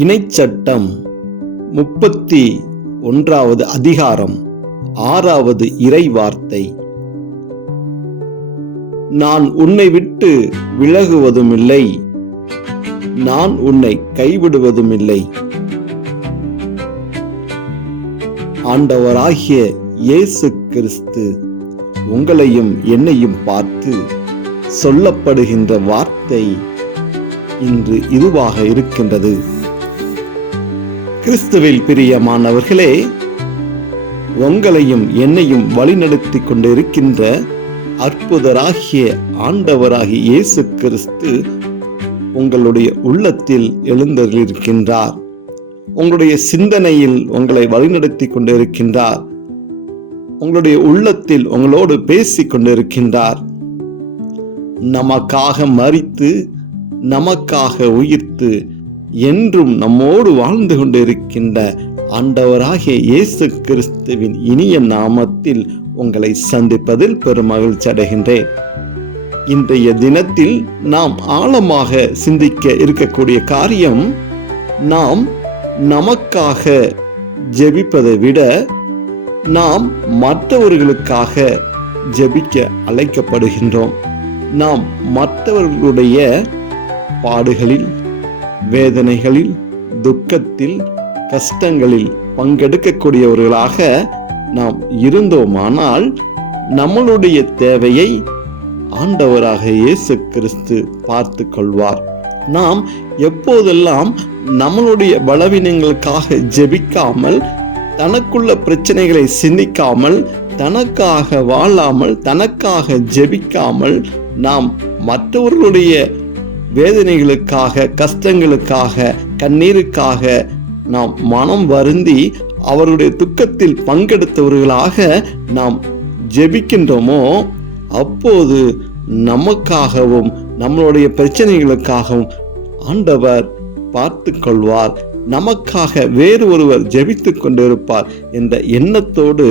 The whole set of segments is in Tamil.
இணைச்சட்டம் 31வது அதிகாரம் 6வது இறை வார்த்தை. நான் உன்னை விட்டு விலகுவதுமில்லை, நான் உன்னை கைவிடுவதுமில்லை. ஆண்டவராகிய இயேசு கிறிஸ்து உங்களையும் என்னையும் பார்த்து சொல்லப்படுகின்ற வார்த்தை இன்று இதுவாக இருக்கின்றது. கிறிஸ்துவில் பிரியமானவர்களே, உங்களையும் என்னையும் வழிநடத்தி கொண்டிருக்கின்ற அற்புதராகிய ஆண்டவராகிய இயேசு கிறிஸ்து உங்களுடைய உள்ளத்தில் எழுந்தருளிருக்கின்றார். உங்களுடைய சிந்தனையில் உங்களை வழிநடத்தி கொண்டிருக்கின்றார். உங்களுடைய உள்ளத்தில் உங்களோடு பேசிக் கொண்டிருக்கின்றார். நமக்காக மரித்து நமக்காக உயிர்த்து என்றும் நம்மோடு வாழ்ந்து கொண்டிருக்கின்ற ஆண்டவராகிய இயேசு கிறிஸ்துவின் இனிய நாமத்தில் உங்களை சந்திப்பதில் பெரும் மகிழ்ச்சி அடைகின்றேன். இன்றைய தினத்தில் நாம் ஆழமாக சிந்திக்க இருக்கக்கூடிய காரியம், நாம் நமக்காக ஜெபிப்பதை விட நாம் மற்றவர்களுக்காக ஜெபிக்க அழைக்கப்படுகின்றோம். நாம் மற்றவர்களுடைய பாடுகளில், வேதனைகளில், துக்கத்தில், கஷ்டங்களில் பங்கெடுக்கக்கூடியவர்களாக நாம் இருந்தோமானால் நம்மளுடைய தேவையை ஆண்டவராக இயேசு கிறிஸ்து பார்த்து கொள்வார். நாம் எப்போதெல்லாம் நம்மளுடைய பலவீனங்களுக்காக ஜெபிக்காமல், தனக்குள்ள பிரச்சனைகளை சிந்திக்காமல், தனக்காக வாழாமல், தனக்காக ஜெபிக்காமல், நாம் மற்றவர்களுடைய வேதனைகளுக்காக, கஷ்டங்களுக்காக, கண்ணீருக்காக நாம் மனம் வருந்தி அவருடைய துக்கத்தில் பங்கெடுத்தவர்களாக நாம் ஜெபிக்கின்றோமோ, அப்போது நமக்காகவும் நம்மளுடைய பிரச்சனைகளுக்காகவும் ஆண்டவர் பார்த்து கொள்வார். நமக்காக வேறு ஒருவர் ஜெபித்துக் கொண்டிருப்பார் என்ற எண்ணத்தோடு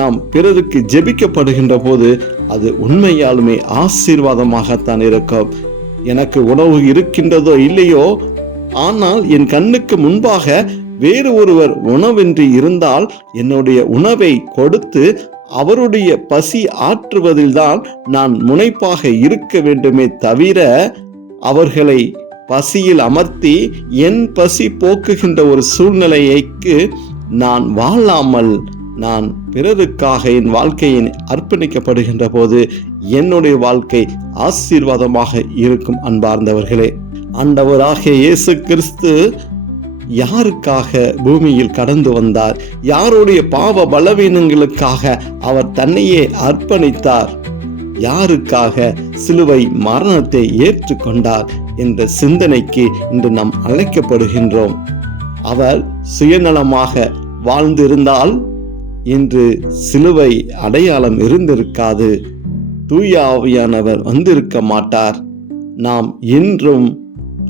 நாம் பிறருக்கு ஜெபிக்கப்படுகின்ற போது அது உண்மையாலுமே ஆசீர்வாதமாகத்தான் இருக்கும். எனக்கு உணவு இருக்கின்றதோ இல்லையோ, ஆனால் என் கண்ணுக்கு முன்பாக வேறு ஒருவர் உணவின்றி இருந்தால் என்னுடைய உணவை கொடுத்து அவருடைய பசி ஆற்றுவதில்தான் நான் முனைப்பாக இருக்க வேண்டுமே தவிர, அவர்களை பசியில் அமர்த்தி என் பசி போக்குகின்ற ஒரு சூழ்நிலைக்கு நான் வாழாமல், நான் பிறருக்காக என் வாழ்க்கையை அர்ப்பணிக்கப்படுகின்ற போது என்னுடைய வாழ்க்கை ஆசீர்வாதமாக இருக்கும். அன்பார்ந்தவர்களே, ஆண்டவராகிய இயேசு கிறிஸ்து யாருக்காக பூமியில் கடந்து வந்தார்? யாருடைய பாவ பலவீனங்களுக்காக அவர் தன்னையே அர்ப்பணித்தார்? யாருக்காக சிலுவை மரணத்தை ஏற்றுக்கொண்டார் என்ற சிந்தனைக்கு இன்று நாம் அழைக்கப்படுகின்றோம். அவர் சுயநலமாக வாழ்ந்திருந்தால் இன்று சிலுவை அடையாளம் இருந்திருக்காது. தூய ஆவியானவர் வந்திருக்க மாட்டார். நாம் இன்றும்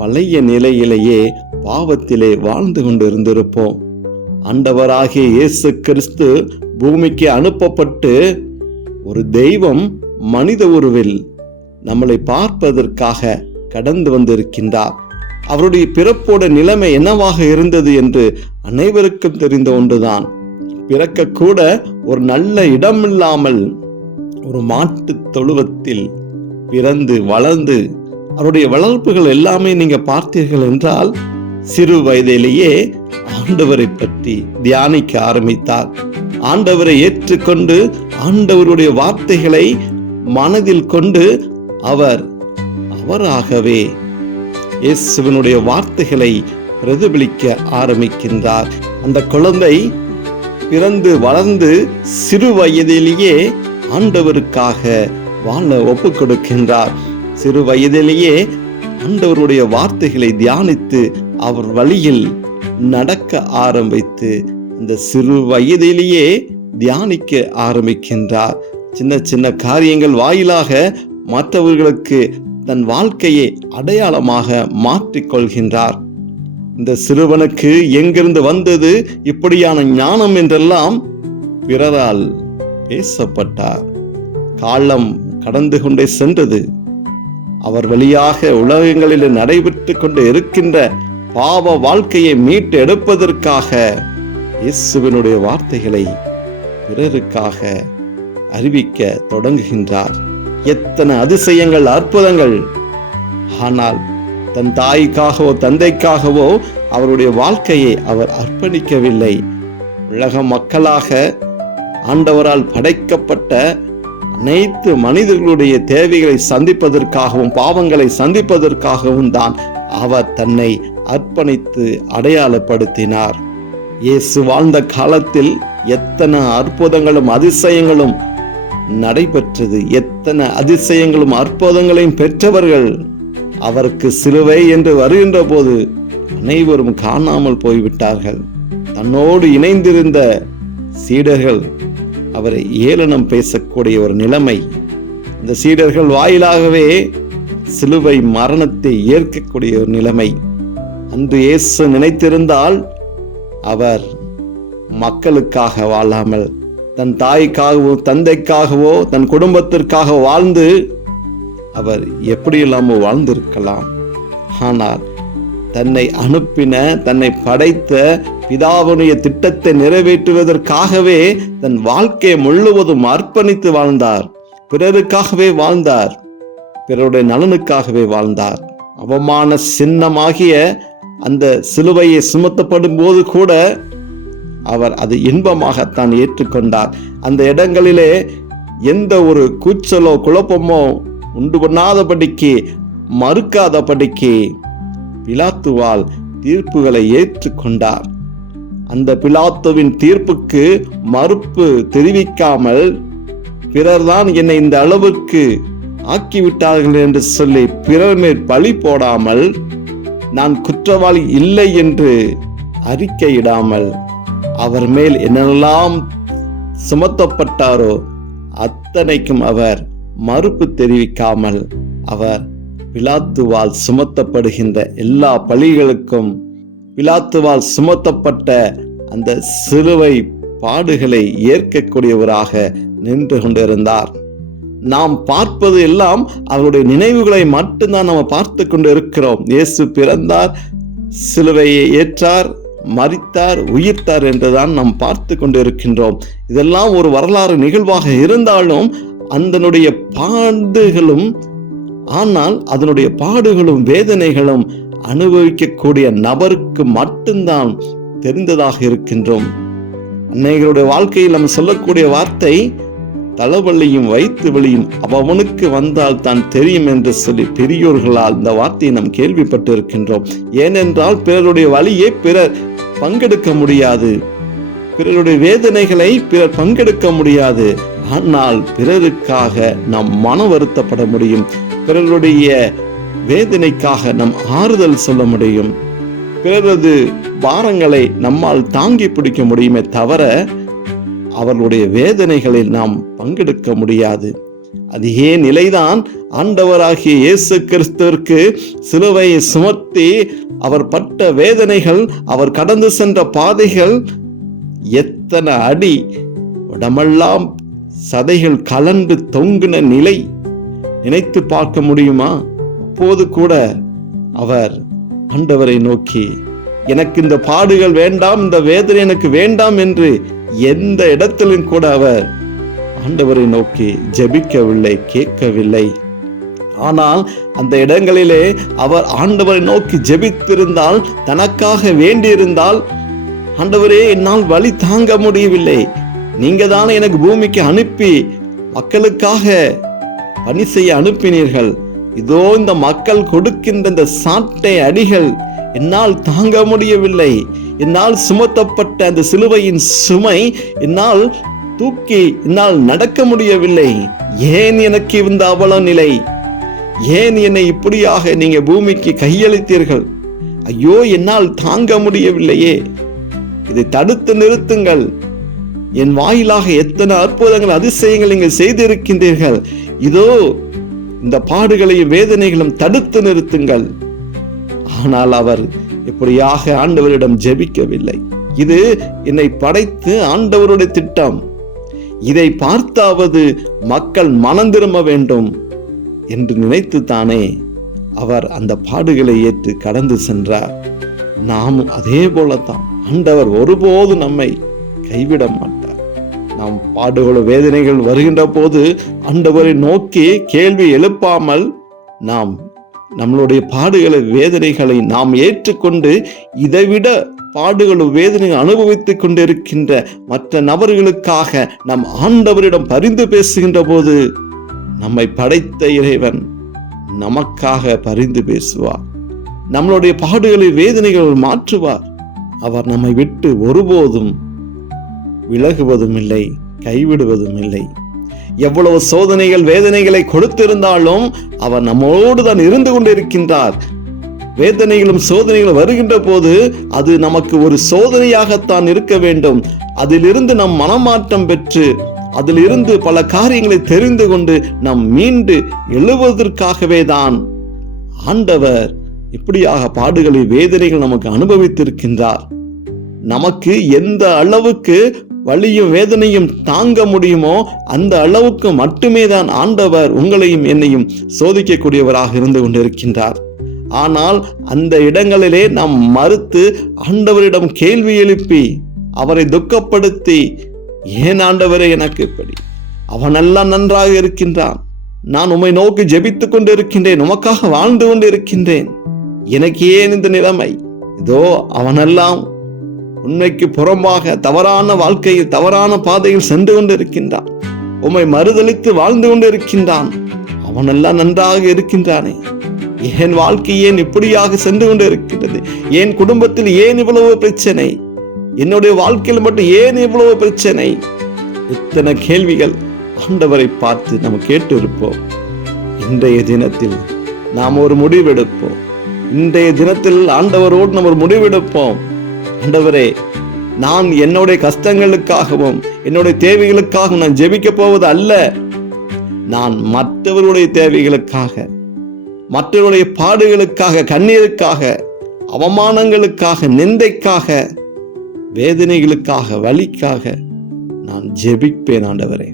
பழைய நிலையிலேயே பாவத்திலே வாழ்ந்து கொண்டிருந்திருப்போம். ஆண்டவராகிய இயேசு கிறிஸ்து பூமிக்கு அனுப்பப்பட்டு ஒரு தெய்வம் மனித உருவில் நம்மளை பார்ப்பதற்காக கடந்து வந்திருக்கின்றார். அவருடைய பிறப்போட நிலைமை என்னவாக இருந்தது என்று அனைவருக்கும் தெரிந்த ஒன்றுதான். பிறக்க கூட ஒரு நல்ல இடமில்லாமல் ஒரு மாட்டு தொழுவத்தில் பிறந்து வளர்ந்து, அவருடைய வளர்ப்புகள் எல்லாமே நீங்க பார்த்தீர்கள் என்றால், சிறு வயதிலேயே ஆண்டவரை பற்றி தியானிக்க ஆரம்பித்தார். ஆண்டவரை ஏற்றுக்கொண்டு ஆண்டவருடைய வார்த்தைகளை மனதில் கொண்டு அவராகவே இயேசுவினுடைய வார்த்தைகளை பிரதிபலிக்க ஆரம்பிக்கின்றார். அந்த குழந்தை பிறந்து வளர்ந்து சிறு வயதிலேயே ஆண்டவருக்காக வாழ ஒப்பு கொடுக்கின்றார். சிறு வயதிலேயே ஆண்டவருடைய வார்த்தைகளை தியானித்து அவர் வழியில் நடக்க ஆரம்பித்து இந்த சிறு வயதிலேயே தியானிக்க ஆரம்பிக்கின்றார். சின்ன சின்ன காரியங்கள் வாயிலாக மற்றவர்களுக்கு தன் வாழ்க்கையை அடையாளமாக மாற்றிக்கொள்கின்றார். இந்த சிறுவனுக்கு எங்கிருந்து வந்தது இப்படியான ஞானம் என்றெல்லாம் பிறரால் பேசப்பட்டார். காலம் கடந்து கொண்டே சென்றது. அவர் வழியாக உலகங்களில் நடைபெற்று கொண்டு இருக்கின்ற பாவ வாழ்க்கையை மீட்டு எடுப்பதற்காக இயேசுவினுடைய வார்த்தைகளை பிறருக்காக அறிவிக்க தொடங்குகின்றார். எத்தனை அதிசயங்கள், அற்புதங்கள்! ஆனால் தன் தாய்க்காகவோ தந்தைக்காகவோ அவருடைய வாழ்க்கையை அவர் அர்ப்பணிக்கவில்லை. உலக மக்களாக ஆண்டவரால் படைக்கப்பட்ட அனைத்து மனிதர்களுடைய தேவைகளை சந்திப்பதற்காகவும் பாவங்களை சந்திப்பதற்காகவும் தான் அவர் தன்னை அர்ப்பணித்து அடையாளப்படுத்தினார். இயேசு வாழ்ந்த காலத்தில் எத்தனை அற்புதங்களும் அதிசயங்களும் நடைபெற்றது. எத்தனை அதிசயங்களும் அற்புதங்களையும் பெற்றவர்கள். அவருக்கு சிலுவை என்று வருகின்ற போது அனைவரும் காணாமல் போய்விட்டார்கள். தன்னோடு இணைந்திருந்த சீடர்கள் அவரை ஏளனம் பேசக்கூடிய ஒரு நிலைமை. இந்த சீடர்கள் வாயிலாகவே சிலுவை மரணத்தை ஏற்கக்கூடிய ஒரு நிலைமை. அன்று இயேசு நினைத்திருந்தால் அவர் மக்களுக்காக வாழாமல் தன் தாய்க்காகவோ தந்தைக்காகவோ தன் குடும்பத்திற்காக வாழ்ந்து அவர் எப்படியெல்லாமோ வாழ்ந்திருக்கலாம். ஆனால் தன்னை அனுப்பின, தன்னை படைத்த பிதாவுடைய திட்டத்தை நிறைவேற்றுவதற்காகவே தன் வாழ்க்கையை முழுவதும் அர்ப்பணித்து வாழ்ந்தார். பிறருக்காகவே வாழ்ந்தார், பிறருடைய நலனுக்காகவே வாழ்ந்தார். அவமான சின்னமாகிய அந்த சிலுவையை சுமத்தப்படும் போது கூட அவர் அது இன்பமாகத்தான் ஏற்றுக்கொண்டார். அந்த இடங்களிலே எந்த ஒரு கூச்சலோ குழப்பமோ உண்டு பண்ணாதபடிக்கு, மறுக்காதபடிக்கு பிலாத்துவால் தீர்ப்புகளை ஏற்றுக்கொண்டார். அந்த பிலாத்துவின் தீர்ப்புக்கு மறுப்பு தெரிவிக்காமல், பிறர்தான் என்னை இந்த அளவுக்கு ஆக்கிவிட்டார்கள் என்று சொல்லி பிறர் மேல் பழி போடாமல், நான் குற்றவாளி இல்லை என்று அறிக்கையிடாமல், அவர் மேல் என்னெல்லாம் சுமத்தப்பட்டாரோ அத்தனைக்கும் அவர் மறுப்பு தெரிவிக்காமல், அவர் பிலாத்துவால் சுமத்தப்படுகின்ற எல்லா பழிகளுக்கும், பிலாத்துவால் சுமத்தப்பட்ட அந்த சிலுவை பாடுகளை ஏற்கக்கூடியவராக நின்று கொண்டிருந்தார். நாம் பார்ப்பது எல்லாம் அவருடைய நினைவுகளை மட்டும்தான் நாம் பார்த்து கொண்டு இருக்கிறோம். இயேசு பிறந்தார், சிலுவையை ஏற்றார், மரித்தார், உயிர்த்தார் என்றுதான் நாம் பார்த்து கொண்டு இருக்கின்றோம். இதெல்லாம் ஒரு வரலாறு நிகழ்வாக இருந்தாலும் அதனுடைய பாடுகளும், ஆனால் அதனுடைய பாடுகளும் வேதனைகளும் அனுபவிக்கக்கூடிய நபருக்கு மட்டும்தான் தெரிந்ததாக இருக்கின்றோம். அன்னைகளுடைய வாழ்க்கையில் நம்ம சொல்லக்கூடிய வார்த்தை, தலைவலியும் வயிற்று வலியும் அவனுக்கு வந்தால் தான் தெரியும் என்று சொல்லி பெரியோர்களால் இந்த வார்த்தையை நாம் கேள்விப்பட்டு இருக்கின்றோம். ஏனென்றால் பிறருடைய வலியை பிறர் பங்கெடுக்க முடியாது, பிறருடைய வேதனைகளை பிறர் பங்கெடுக்க முடியாது. ஆனால் பிறருக்காக நாம் மன வருத்தப்பட முடியும், பிறருடைய வேதனைக்காக நாம் ஆறுதல் சொல்ல முடியும், பிறரது பாரங்களை நம்மால் தாங்கி பிடிக்க முடியுமே தவிர அவர்களுடைய வேதனைகளில் நாம் பங்கெடுக்க முடியாது. அதே நிலைதான் ஆண்டவராகிய இயேசு கிறிஸ்துவிற்கு சிலுவையை சுமத்தி அவர் பட்ட வேதனைகள், அவர் கடந்து சென்ற பாதைகள், எத்தனை அடி, உடமெல்லாம் சதைகள் கலண்டு தொங்கின நிலை நினைத்து பார்க்க முடியுமா? அப்போது கூட அவர் ஆண்டவரை நோக்கி, எனக்கு இந்த பாடுகள் வேண்டாம், இந்த வேதனை எனக்கு வேண்டாம் என்று எந்த இடத்திலும் கூட அவர் ஆண்டவரை நோக்கி ஜெபிக்கவில்லை, கேட்கவில்லை. ஆனால் அந்த இடங்களிலே அவர் ஆண்டவரை நோக்கி ஜெபித்திருந்தால், தனக்காக வேண்டியிருந்தால், ஆண்டவரே என்னால் வலி தாங்க முடியவில்லை, நீங்க தானே எனக்கு பூமிக்கு அனுப்பி மக்களுக்காக பணி செய்ய அனுப்பினீர்கள், இதோ இந்த மக்கள் கொடுக்கின்ற இந்த சாட்டை அடிகள் என்னால் தாங்க முடியவில்லை, என்னால் சுமத்தப்பட்ட அந்த சிலுவையின் சுமை என்னால் தூக்கி என்னால் நடக்க முடியவில்லை, ஏன் எனக்கு இந்த அவல நிலை, ஏன் என்னை இப்படியாக நீங்க பூமிக்கு கையளித்தீர்கள், ஐயோ என்னால் தாங்க முடியவில்லையே, இதை தடுத்து நிறுத்துங்கள், என் வாயிலாக எத்தனை அற்புதங்கள் அதிசயங்கள் நீங்கள் செய்திருக்கின்றீர்கள், இதோ இந்த பாடுகளையும் வேதனைகளும் தடுத்து நிறுத்துங்கள். ஆனால் அவர் இப்படியாக ஆண்டவரிடம் ஜெபிக்கவில்லை. இது என்னை படைத்து ஆண்டவருடைய திட்டம், இதை பார்த்தாவது மக்கள் மனம் திரும்ப வேண்டும் என்று நினைத்து தானே அவர் அந்த பாடுகளை ஏற்று கடந்து சென்றார். நாம் அதே போலத்தான் ஆண்டவர் ஒருபோதும் நம்மை கைவிட மாட்டார். நாம் பாடுகளும் வேதனைகள் வருகின்ற போது ஆண்டவரை நோக்கி கேள்வி எழுப்பாமல் நாம் நம்மளுடைய பாடுகளை வேதனைகளை நாம் ஏற்றுக்கொண்டு இதைவிட பாடுகளும் வேதனைகள் அனுபவித்துக் கொண்டிருக்கின்ற மற்ற நபர்களுக்காக நம் ஆண்டவரிடம் பரிந்து பேசுகின்ற போது நம்மை படைத்த இறைவன் நமக்காக பரிந்து பேசுவார். நம்மளுடைய பாடுகளை வேதனைகள் மாற்றுவார். அவர் நம்மை விட்டு ஒருபோதும் விலகுவதும் இல்லை, கைவிடுவதும் இல்லை. எவ்வளவு சோதனைகள் வேதனைகளை கொடுத்திருந்தாலும் அவர் நம்மோடு தான் இருந்து கொண்டிருக்கின்றார். வேதனைகளும் சோதனைகளும் வருகின்ற போது அது நமக்கு ஒரு சோதனையாகத்தான் இருக்க வேண்டும். அதிலிருந்து நம் மனமாற்றம் பெற்று அதிலிருந்து பல காரியங்களை தெரிந்து கொண்டு நாம் மீண்டு எழுவதற்காகவே தான் ஆண்டவர் இப்படியாக பாடுகளை வேதனைகள் நமக்கு அனுபவித்திருக்கின்றார். நமக்கு எந்த அளவுக்கு வலியும் வேதனையும் தாங்க முடியுமோ அந்த அளவுக்கு மட்டுமே தான் ஆண்டவர் உங்களையும் என்னையும் சோதிக்கக்கூடியவராக இருந்து கொண்டிருக்கின்றார். ஆனால் அந்த இடங்களிலே நாம் மறுத்து ஆண்டவரிடம் கேள்வி எழுப்பி அவரை துக்கப்படுத்தி, ஏன் ஆண்டவரே எனக்கு இப்படி, அவனெல்லாம் நன்றாக இருக்கின்றான், நான் உம்மை நோக்கி ஜெபித்துக் கொண்டு இருக்கின்றேன், உமக்காக வாழ்ந்து கொண்டு இருக்கின்றேன், எனக்கு ஏன் இந்த நிலைமை, இதோ அவனெல்லாம் உண்மைக்கு புறம்பாக தவறான வாழ்க்கையில் தவறான பாதையில் சென்று கொண்டு இருக்கின்றான், உம்மை மறுதலித்து வாழ்ந்து கொண்டு இருக்கின்றான், அவனெல்லாம் நன்றாக இருக்கின்றானே, என் வாழ்க்கை ஏன் இப்படியாக சென்று கொண்டு இருக்கின்றது, என் குடும்பத்தில் ஏன் இவ்வளவு பிரச்சனை, என்னுடைய வாழ்க்கையில் மட்டும் ஏன் இவ்வளவு பிரச்சனை, இத்தனை கேள்விகள் ஆண்டவரை பார்த்து நம்ம கேட்டு இருப்போம். இன்றைய தினத்தில் நாம் ஒரு முடிவெடுப்போம். இன்றைய தினத்தில் ஆண்டவரோடு நம்ம ஒரு முடிவெடுப்போம். ஆண்டவரே, நான் என்னுடைய கஷ்டங்களுக்காகவும் என்னுடைய தேவைகளுக்காகவும் நான் ஜெபிக்க போவது அல்ல, நான் மற்றவருடைய தேவைகளுக்காக, மற்றவருடைய பாடுகளுக்காக, கண்ணீருக்காக, அவமானங்களுக்காக, நிந்தைக்காக, வேதனைகளுக்காக, வலிக்காக நான் ஜெபிப்பேன். ஆண்டவரே,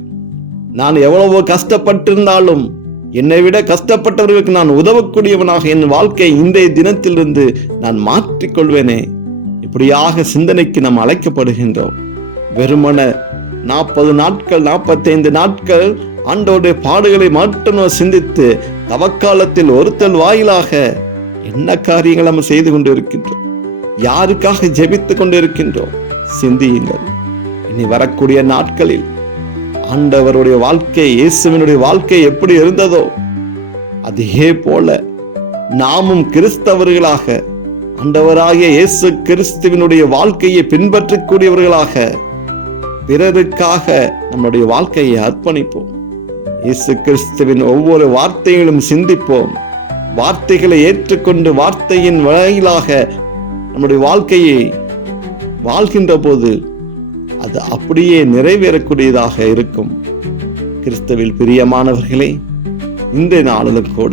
நான் எவ்வளவோ கஷ்டப்பட்டிருந்தாலும் என்னை விட கஷ்டப்பட்டவர்களுக்கு நான் உதவக்கூடியவனாக என் வாழ்க்கை இன்றைய தினத்திலிருந்து நான் மாற்றிக்கொள்வேனே. இப்படியாக சிந்தனைக்கு நாம் அழைக்கப்படுகின்றோம். வெறுமன 40 நாட்கள் 45 நாட்கள் ஆண்டவருடைய பாடுகளை மட்டும் சிந்தித்து தவக்காலத்தில் ஒருத்தல் வாயிலாக என்ன காரியங்கள் நம்ம செய்து கொண்டு இருக்கின்றோம், யாருக்காக ஜெபித்துக் கொண்டு இருக்கின்றோம், சிந்தியுங்கள். இனி வரக்கூடிய நாட்களில் ஆண்டவருடைய வாழ்க்கை, இயேசுவினுடைய வாழ்க்கை எப்படி இருந்ததோ அதே போல நாமும் கிறிஸ்தவர்களாக ஆண்டவராகிய இயேசு கிறிஸ்துவினுடைய வாழ்க்கையை பின்பற்றக்கூடியவர்களாக பிறருக்காக நம்முடைய வாழ்க்கையை அர்ப்பணிப்போம். இயேசு கிறிஸ்துவின் ஒவ்வொரு வார்த்தைகளும் சிந்திப்போம். வார்த்தைகளை ஏற்றுக்கொண்டு வார்த்தையின் வாயிலாக நம்முடைய வாழ்க்கையை வாழ்கின்ற போது அது அப்படியே நிறைவேறக்கூடியதாக இருக்கும். கிறிஸ்துவில் பிரியமானவர்களே, இந்த நாளிலும் கூட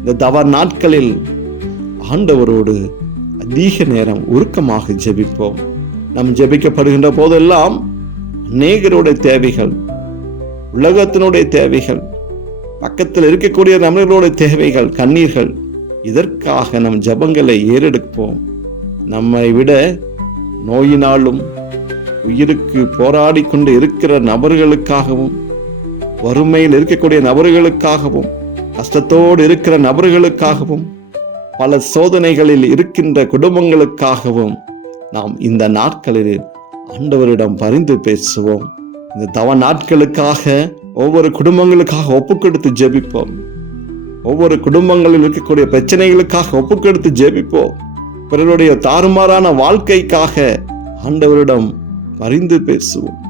இந்த தவ நாட்களில் ஆண்டவரோடு அதிக நேரம் உருக்கமாக ஜெபிப்போம். நாம் ஜெபிக்கப்படுகின்ற போதெல்லாம் அநேகருடைய தேவைகள், உலகத்தினுடைய தேவைகள், பக்கத்தில் இருக்கக்கூடிய நம்மளுடைய தேவைகள், கண்ணீர்கள், இதற்காக நம் ஜெபங்களை ஏறெடுப்போம். நம்மை விட நோயினாலும் உயிருக்கு போராடி கொண்டு இருக்கிற நபர்களுக்காகவும், வறுமையில் இருக்கக்கூடிய நபர்களுக்காகவும், கஷ்டத்தோடு இருக்கிற நபர்களுக்காகவும், பல சோதனைகளில் இருக்கின்ற குடும்பங்களுக்காகவும் நாம் இந்த நாட்களில் ஆண்டவரிடம் பரிந்து பேசுவோம். இந்த தவ நாட்களுக்காக ஒவ்வொரு குடும்பங்களுக்காக ஒப்புக்கொடுத்து ஜெபிப்போம். ஒவ்வொரு குடும்பங்களில் இருக்கக்கூடிய பிரச்சனைகளுக்காக ஒப்புக்கொடுத்து ஜெபிப்போம். பிறருடைய தாறுமாறான வாழ்க்கைக்காக ஆண்டவரிடம் பரிந்து பேசுவோம்.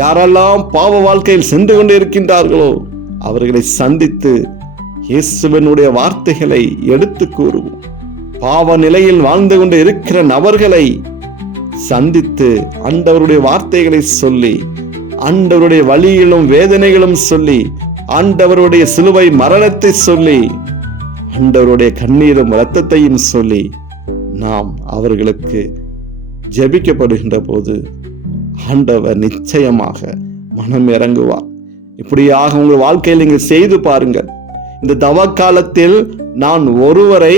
யாரெல்லாம் பாவ வாழ்க்கையில் சென்று கொண்டு இருக்கின்றார்களோ அவர்களை சந்தித்து இயேசுவினுடைய வார்த்தைகளை எடுத்து கூறுவோம். பாவ நிலையில் வாழ்ந்து கொண்டு இருக்கிற நபர்களை சந்தித்து ஆண்டவருடைய வார்த்தைகளை சொல்லி, ஆண்டவருடைய வலியிலும் வேதனைகளும் சொல்லி, ஆண்டவருடைய சிலுவை மரணத்தை சொல்லி, ஆண்டவருடைய கண்ணீரும் இரத்தத்தையும் சொல்லி நாம் அவர்களுக்கு ஜெபிக்கப்படுகின்ற போது ஆண்டவர் நிச்சயமாக மனம் இறங்குவார். இப்படியாக உங்கள் வாழ்க்கையில் நீங்கள் செய்து பாருங்கள். இந்த தவ காலத்தில் நான் ஒருவரை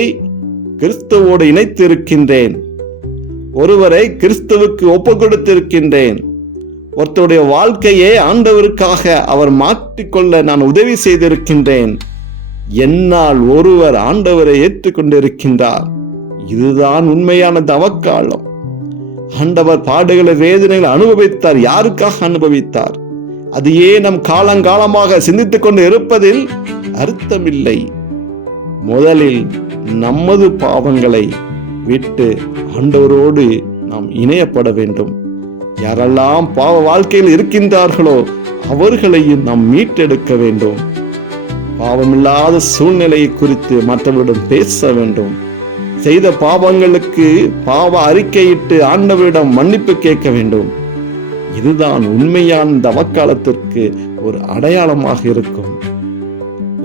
கிறிஸ்துவோடு இணைத்து இருக்கின்றேன். ஒருவரை கிறிஸ்துவுக்கு ஒப்பு கொடுத்திருக்கின்றேன். ஒருத்தருடைய வாழ்க்கையை ஆண்டவருக்காக அவர் மாற்றிக்கொள்ள நான் உதவி செய்திருக்கின்றேன். என்னால் ஒருவர் ஆண்டவரை ஏற்றுக்கொண்டிருக்கின்றார். இதுதான் உண்மையான தவக்காலம். ஆண்டவர் பாடுகளை வேதனைகளை அனுபவித்தார். யாருக்காக அனுபவித்தார்? அதையே நம் காலங்காலமாக சிந்தித்துக் கொண்டு இருப்பதில் அர்த்தமில்லை. முதலில் நமது பாவங்களை விட்டு ஆண்டவரோடு நாம் இணையப்பட வேண்டும். யாரெல்லாம் பாவ வாழ்க்கையில் இருக்கின்றார்களோ அவர்களையும் நாம் மீட்டெடுக்க வேண்டும். பாவமில்லாத சூழ்நிலையை குறித்து மற்றவரிடம் பேச வேண்டும். செய்த பாவங்களுக்கு பாவ அறிக்கையிட்டு ஆண்டவரிடம் மன்னிப்பு கேட்க வேண்டும். இதுதான் உண்மையான தவக்காலத்திற்கு ஒரு அடையாளமாக இருக்கும்.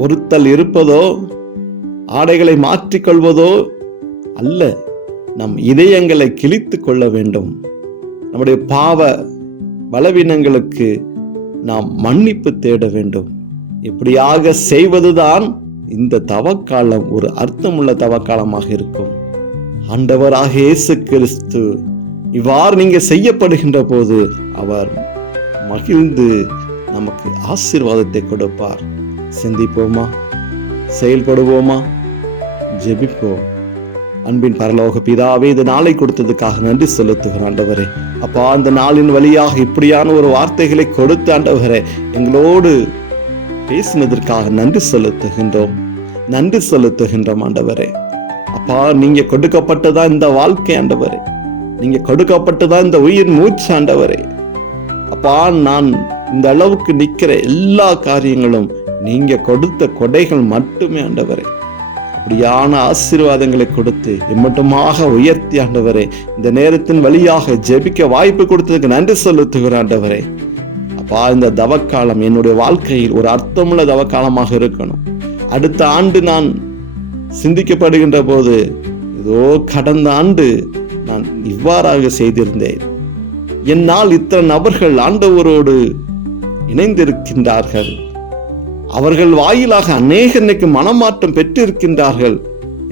ஒருத்தல் இருப்பதோ ஆடைகளை மாற்றிக்கொள்வதோ அல்ல, நம் இதயங்களை கிழித்து கொள்ள வேண்டும். நம்முடைய பாவ பலவீனங்களுக்கு நாம் மன்னிப்பு தேட வேண்டும். இப்படியாக செய்வதுதான் இந்த தவக்காலம் ஒரு அர்த்தமுள்ள தவக்காலமாக இருக்கும். ஆண்டவராக இயேசு கிறிஸ்து இவ்வாறு நீங்க செய்யப்படுகின்ற போது அவர் மகிழ்ந்து நமக்கு ஆசீர்வாதத்தை கொடுப்பார். சிந்திப்போமா? செயல்படுவோமா? ஜெபிப்போம். அன்பின் பரலோக பிதாவே, இந்த நாளை கொடுத்ததுக்காக நன்றி செலுத்துகிறேன் ஆண்டவரே. அப்பா, அந்த நாளின் வழியாக இப்படியான ஒரு வார்த்தைகளை கொடுத்து ஆண்டவரே எங்களோடு பேசினதற்காக நன்றி செலுத்துகின்றோம் ஆண்டவரே. அப்பா, நீங்க கொடுக்கப்பட்டதான் இந்த வாழ்க்கை ஆண்டவரே. நீங்க கொடுக்கப்பட்டதான் இந்த உயிர் மூச்சு ஆண்டவரே. அப்பா, நான் இந்த அளவுக்கு நிக்கிற எல்லா காரியங்களும் நீங்க கொடுத்த கொடைகள் மட்டுமே ஆண்டவரே. அப்படியான ஆசீர்வாதங்களை கொடுத்து எம்மட்டுமாக உயர்த்தி ஆண்டவரே இந்த நேரத்தின் வழியாக ஜெபிக்க வாய்ப்பு கொடுத்ததுக்கு நன்றி செலுத்துகிற ஆண்டவரே. அப்பா, இந்த தவக்காலம் என்னுடைய வாழ்க்கையில் ஒரு அர்த்தமுள்ள தவக்காலமாக இருக்கணும். அடுத்த ஆண்டு நான் சிந்திக்கப்படுகின்ற போது ஏதோ கடந்த ஆண்டு நான் இவ்வாறாக செய்திருந்தேன், என்னால் இத்தனை நபர்கள் ஆண்டவரோடு இணைந்திருக்கின்றார்கள், அவர்கள் வாயிலாக அநேகருக்கு மனமாற்றம் பெற்றிருக்கின்றார்கள்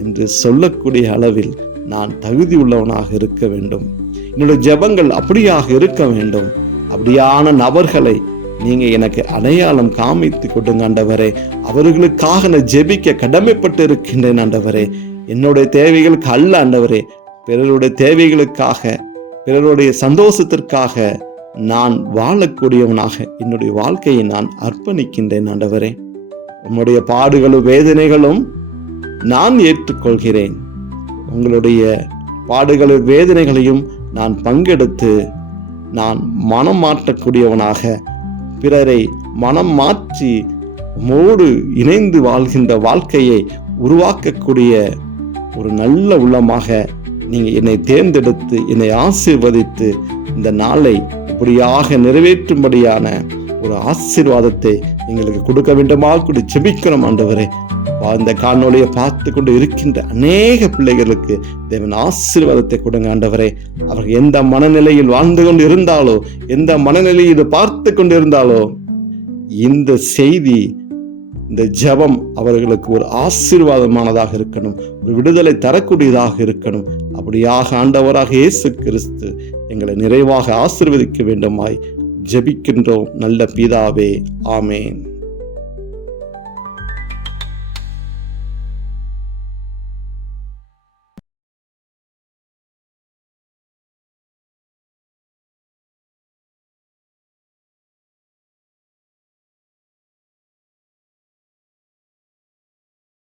என்று சொல்லக்கூடிய அளவில் நான் தகுதி உள்ளவனாக இருக்க வேண்டும். என்னுடைய ஜெபங்கள் அப்படியாக இருக்க வேண்டும். அப்படியான நபர்களை நீங்க எனக்கு அடையாளம் காமித்து கொடுங்க ஆண்டவரே. அவர்களுக்காக நான் ஜெபிக்க கடமைப்பட்டு இருக்கின்றேன் ஆண்டவரே. என்னுடைய தேவைகளுக்கு அல்ல ஆண்டவரே, பிறருடைய தேவைகளுக்காக, பிறருடைய சந்தோஷத்திற்காக நான் வாழக்கூடியவனாக என்னுடைய வாழ்க்கையை நான் அர்ப்பணிக்கின்றேன் ஆண்டவரே. உம்முடைய பாடுகளும் வேதனைகளும் நான் ஏற்றுக்கொள்கிறேன். உங்களுடைய பாடுகளும் வேதனைகளையும் நான் பங்கெடுத்து நான் மனம் மாற்றக்கூடியவனாக, பிறரை மனம் மாற்றி உம்மோடு இணைந்து வாழ்கின்ற வாழ்க்கையை உருவாக்கக்கூடிய ஒரு நல்ல உள்ளமாக நீங்க என்னை தேர்ந்தெடுத்து என்னை ஆசீர்வதித்து இந்த நாளை இப்படியாக நிறைவேற்றும்படியான ஒரு ஆசீர்வாதத்தை எங்களுக்கு கொடுக்க வேண்டுமா கூடி ஜெபிக்கிறோம் ஆண்டவரே. இந்த காணொலியை பார்த்து கொண்டு இருக்கின்ற அநேக பிள்ளைகளுக்கு தேவன் ஆசீர்வாதத்தை கொடுங்க ஆண்டவரே. அவர்கள் எந்த மனநிலையில் வாழ்ந்து கொண்டு இருந்தாலோ, எந்த மனநிலையில் பார்த்து கொண்டு இருந்தாலோ, இந்த செய்தி, இந்த ஜெபம் அவர்களுக்கு ஒரு ஆசீர்வாதமானதாக இருக்கணும், ஒரு விடுதலை தரக்கூடியதாக இருக்கணும். அப்படியாக ஆண்டவராக இயேசு கிறிஸ்து எங்களை நிறைவாக ஆசீர்வதிக்க வேண்டுமாய் ஜெபிக்கின்றோம் நல்ல பிதாவே. ஆமேன்.